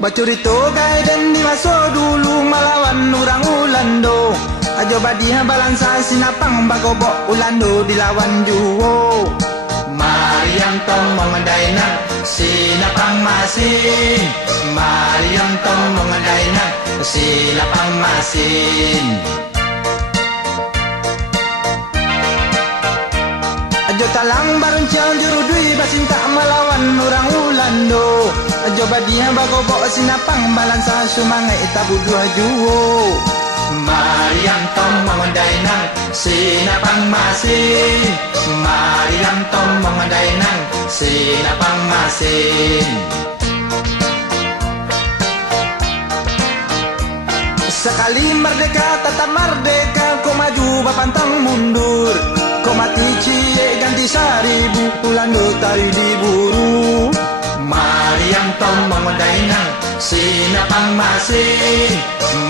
Bacurito gay dan di masa dulu melawan orang Ulando. Ajo badiha balansa sinapang bagobok Ulando dilawan juwo. Mariam tom mengendaina sinapang masin. Mariam tom mengendaina sinapang masin. Ajo talang baruncang juru dui basinta melawan orang Ulando. Ajo badiha bagobok sinapang balansa sumangai tabu dua juwo. Mariam tom mengendaina sinapang masin. Mariam tom mengendaina sinapang masin. Sekali merdeka tetap merdeka, kau maju bapantang mundur. Kau mati cie ganti seribu, Ulando tari diburu. Mariam tom mengendaina sinapang masin.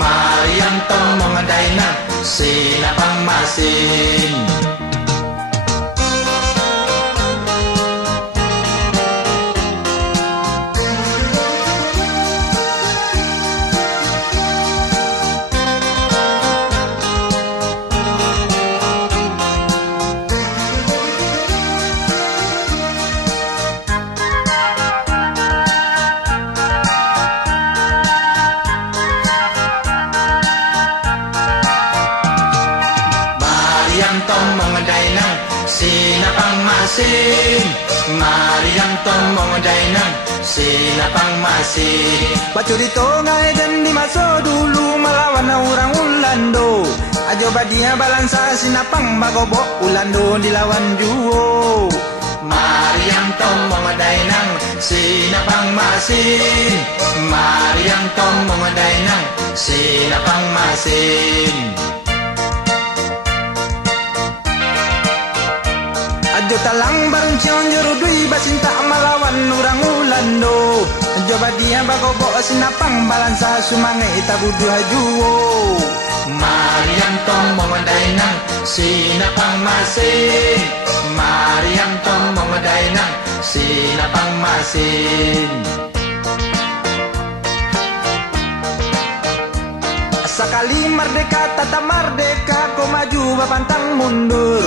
Mariam tom mengendaina sinapang masin. Mariam tom mengendaina sinapang masin. Mariam tom mengendaina sinapang masin. Bacurito ngai dan di masa dulu melawan orang Ulando. Ajo badiha balansa sinapang bagobok Ulando dilawan juwo. Mariam tom mengendaina sinapang masin. Mariam tom mengendaina sinapang masin. Ajo talang baruncang juru dui basinta melawan orang Ulando. Ajo badiha bagobok sinapang balansa sumangai tabu dua juwo. Mariam tom mengendaina sinapang masin. Mariam tom mengendaina sinapang masin. Sekali merdeka tetap merdeka, kau maju bapantang mundur.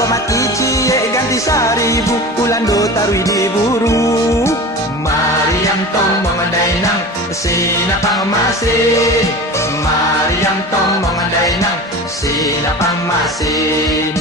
Kau mati cie ganti seribu, Ulando tarui diburu. Mariam tom mengendaina sinapang masin. Mariam tom mengendaina sinapang masin.